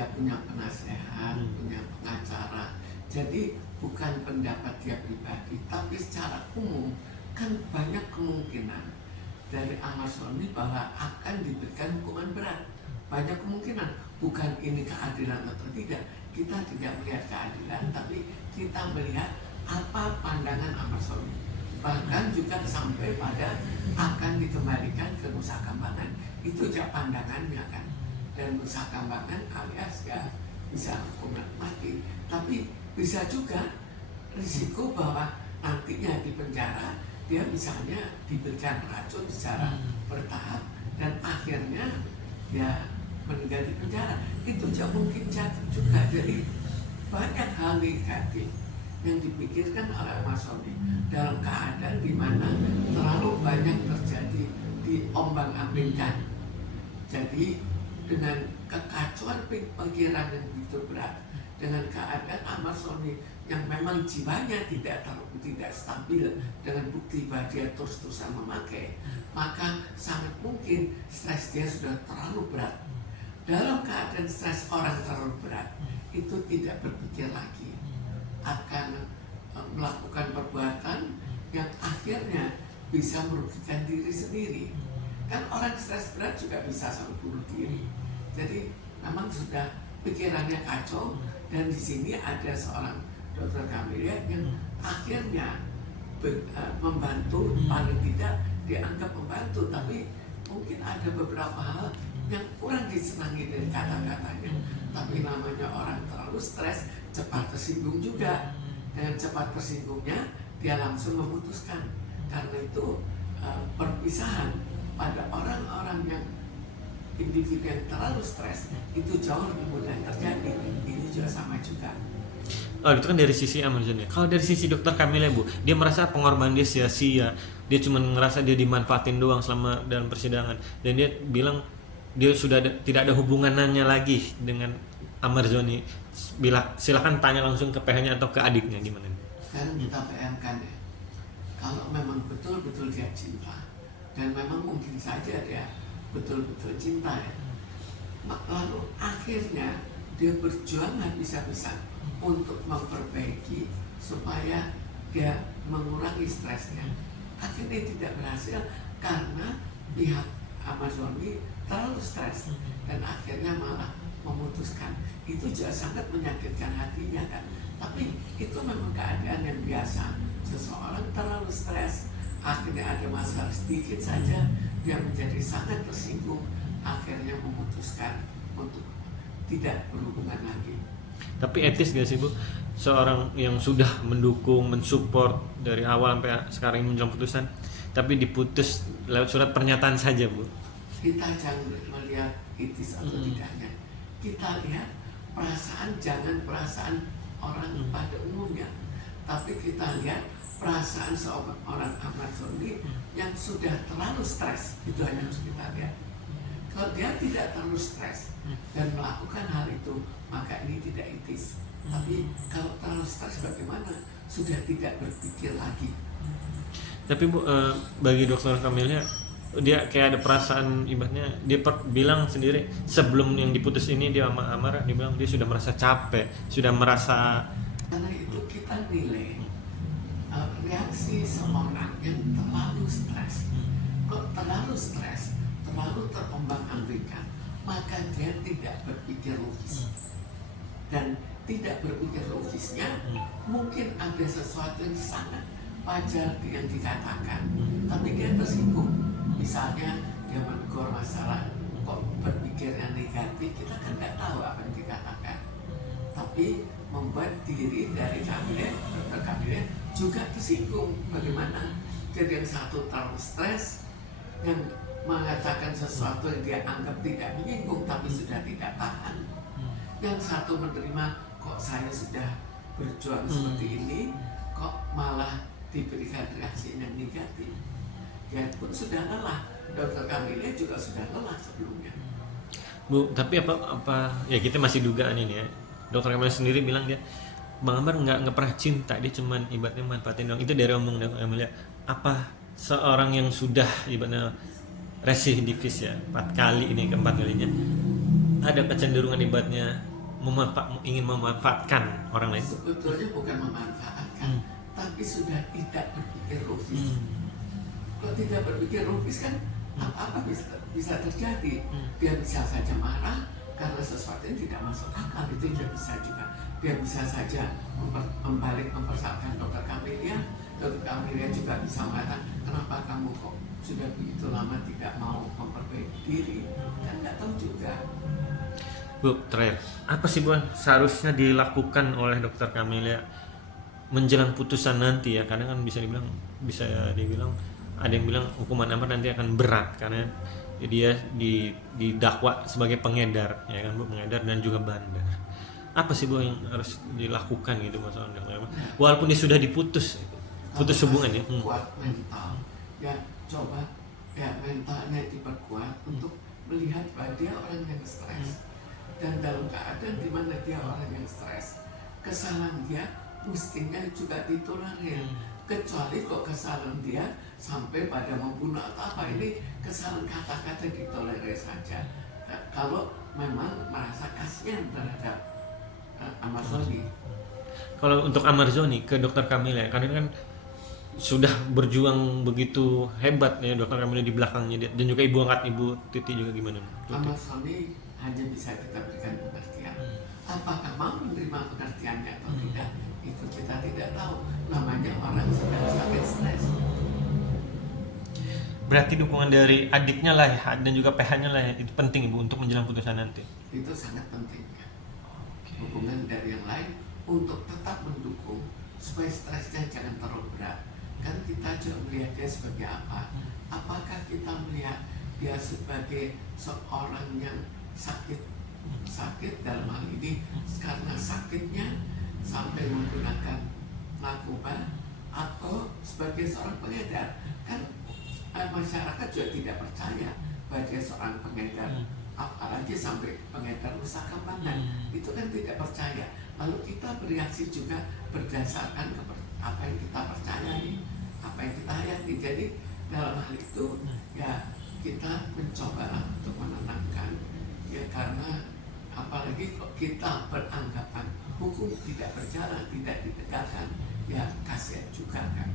dia punya penasehat, punya pengacara. Jadi bukan pendapat dia pribadi, tapi secara umum kan banyak kemungkinan dari amal suami bahwa akan diberikan hukuman berat. Banyak kemungkinan, bukan ini keadilan atau tidak. Kita tidak melihat keadilan, tapi kita melihat apa pandangan amal suami. Bahkan juga sampai pada akan dikembalikan ke Nusa Kambangan. Itu aja pandangannya kan. Dan Nusa Kambangan alias ya bisa hukuman mati. Tapi bisa juga risiko bahwa nantinya di penjara dia misalnya diberikan racun secara bertahap dan akhirnya ya meninggal di penjara. Itu juga mungkin jatuh juga. Jadi banyak hal negatif yang dipikirkan oleh Mas Sony dalam keadaan di mana terlalu banyak terjadi diombang-ambingkan. Jadi dengan kekacauan pikiran yang begitu berat, dengan keadaan Ahmad Sony yang memang jiwanya tidak stabil dengan bukti bahwa dia terus-terusan memakai, maka sangat mungkin stres dia sudah terlalu berat. Dalam keadaan stres orang terlalu berat, itu tidak berpikir lagi akan melakukan perbuatan yang akhirnya bisa merugikan diri sendiri. Kan orang stres berat juga bisa sampai bunuh diri. Jadi memang sudah pikirannya kacau. Dan di sini ada seorang dokter Camelia yang akhirnya membantu, paling tidak dianggap membantu, tapi mungkin ada beberapa hal yang kurang disenangi dari kata-katanya. Tapi namanya orang terlalu stres, cepat tersinggung juga. Dengan cepat tersinggungnya, dia langsung memutuskan. Karena itu perpisahan pada orang-orang yang individu yang terlalu stres itu jauh lebih mudah terjadi. Ini juga sama juga. Oh, itu kan dari sisi Ahmad Sony. Kalau dari sisi dokter Kamila, Bu, dia merasa pengorbanan dia sia-sia. Dia cuma ngerasa dia dimanfaatin doang selama dalam persidangan. Dan dia bilang dia sudah tidak ada hubungannya lagi dengan Ahmad Sony. Silakan tanya langsung ke PH-nya atau ke adiknya gimana. Sekarang kita bayangkan ya, kalau memang betul-betul dia cinta dan memang mungkin saja dia betul-betul cinta ya, lalu akhirnya dia berjuang habis-habisan untuk memperbaiki supaya dia mengurangi stresnya. Akhirnya tidak berhasil karena pihak Ahmad Sony terlalu stres dan akhirnya malah memutuskan. Itu juga sangat menyakitkan hatinya kan. Tapi itu memang keadaan yang biasa. Seseorang terlalu stres, akhirnya ada masalah sedikit saja, dia menjadi sangat tersinggung, akhirnya memutuskan untuk tidak berhubungan lagi. Tapi etis gak sih, Bu? Seorang yang sudah mendukung, mensupport dari awal sampai sekarang ini menjelang putusan, tapi diputus lewat surat pernyataan saja, Bu? Kita jangan melihat etis atau tidaknya. Kita lihat perasaan, jangan perasaan orang pada umumnya, tapi kita lihat perasaan seorang Ahmad Sony yang sudah terlalu stres. Itu hanya harus kita lihat. Kalau dia tidak terlalu stres dan melakukan hal itu, maka ini tidak etis. Tapi kalau terlalu stres bagaimana? Sudah tidak berpikir lagi. Tapi Bu, bagi dokter Kamilnya, dia kayak ada perasaan, ibaratnya dia bilang sendiri sebelum yang diputus ini dia sama Amara, dia bilang dia sudah merasa capek, sudah merasa. Karena itu kita nilai reaksi seorang yang terlalu stres. Kalau terlalu stres, terlalu terombang-ambingkan, maka dia tidak berpikir logis. Dan tidak berpikir logisnya, mungkin ada sesuatu yang sangat wajar yang dikatakan, tapi dia tersinggung. Misalnya dia menegur masalah kok berpikirnya negatif, kita kan nggak tahu apa yang dikatakan. Tapi membuat diri dari dokter Kamila juga tersinggung. Bagaimana? Jadi yang satu terlalu stres, yang mengatakan sesuatu yang dia anggap tidak menyinggung tapi sudah tidak tahan. Yang satu menerima, kok saya sudah berjuang seperti ini, kok malah diberikan reaksi yang negatif. Dia pun sudah lelah. Dokter Kamila juga sudah lelah sebelumnya. Bu, tapi apa ya, kita masih dugaan ini ya. Dokter Kamila sendiri bilang dia, Bang Amar nggak pernah cinta, dia cuman ibaratnya manfaatin dong. Itu dari omong Dokter Kamila. Apa seorang yang sudah ibaratnya residivis ya, 4 kali ini, keempat kalinya, ada kecenderungan ibaratnya ingin memanfaatkan orang lain? Sebetulnya bukan memanfaatkan, tapi sudah tidak berpikir logis. Kalau tidak berpikir logis kan apa-apa bisa terjadi. Dia bisa saja marah karena sesuatu yang tidak masuk akal, itu juga bisa juga. Dia bisa saja mempersalahkan dokter Camelia. Dokter Camelia juga bisa mengatakan, kenapa kamu kok sudah begitu lama tidak mau memperbaiki diri? Kan nggak tahu juga. Bu, terakhir, apa sih Bu yang seharusnya dilakukan oleh dokter Camelia menjelang putusan nanti ya? Karena kan bisa dibilang ada yang bilang hukuman amat nanti akan berat karena dia didakwa sebagai pengedar, ya kan Bu, pengedar dan juga bandar. Apa sih Bu yang harus dilakukan gitu masalahnya? Walaupun dia sudah putus hubungan ya. Kuat mental, ya coba ya mentalnya diperkuat untuk melihat bahwa dia orang yang stres. Dan dalam keadaan di mana dia orang yang stres, kesalahan dia mestinya juga ditolerir. Kecuali kok kesalahan dia sampai pada membunuh atau apa, ini kesalahan kata-kata ditolerir saja. Kalau memang merasa kasihan terhadap Amarzoni. Kalau untuk Amarzoni ke dokter Camelia, karena kan sudah berjuang begitu hebat ya dokter Camelia di belakangnya dia, dan juga ibu angkat Ibu Titi juga gimana? Amarzoni hanya bisa kita berikan pengertian. Apakah mau menerima pengertiannya atau tidak, itu kita tidak tahu. Namanya orang sedang sakit stres. Berarti dukungan dari adiknya lah ya, dan juga PH-nya lah ya, itu penting Ibu untuk menjelang putusan nanti. Itu sangat penting ya. Dukungan dari yang lain untuk tetap mendukung supaya stresnya jangan terlalu berat. Kan kita juga melihat dia sebagai apa? Apakah kita melihat dia sebagai seorang yang sakit dalam hal ini karena sakitnya sampai menggunakan narkoba, atau sebagai seorang pengedar? Kan masyarakat juga tidak percaya bahwa dia seorang pengedar, apalagi sampai pengedar rusak kandang. Itu kan tidak percaya. Lalu kita bereaksi juga berdasarkan apa yang kita percayai, apa yang kita hayati. Jadi dalam hal itu ya kita mencoba untuk menenangkan ya, karena apalagi kok kita beranggapan hukum tidak berjalan, tidak ditegakkan, ya kasihan juga kan.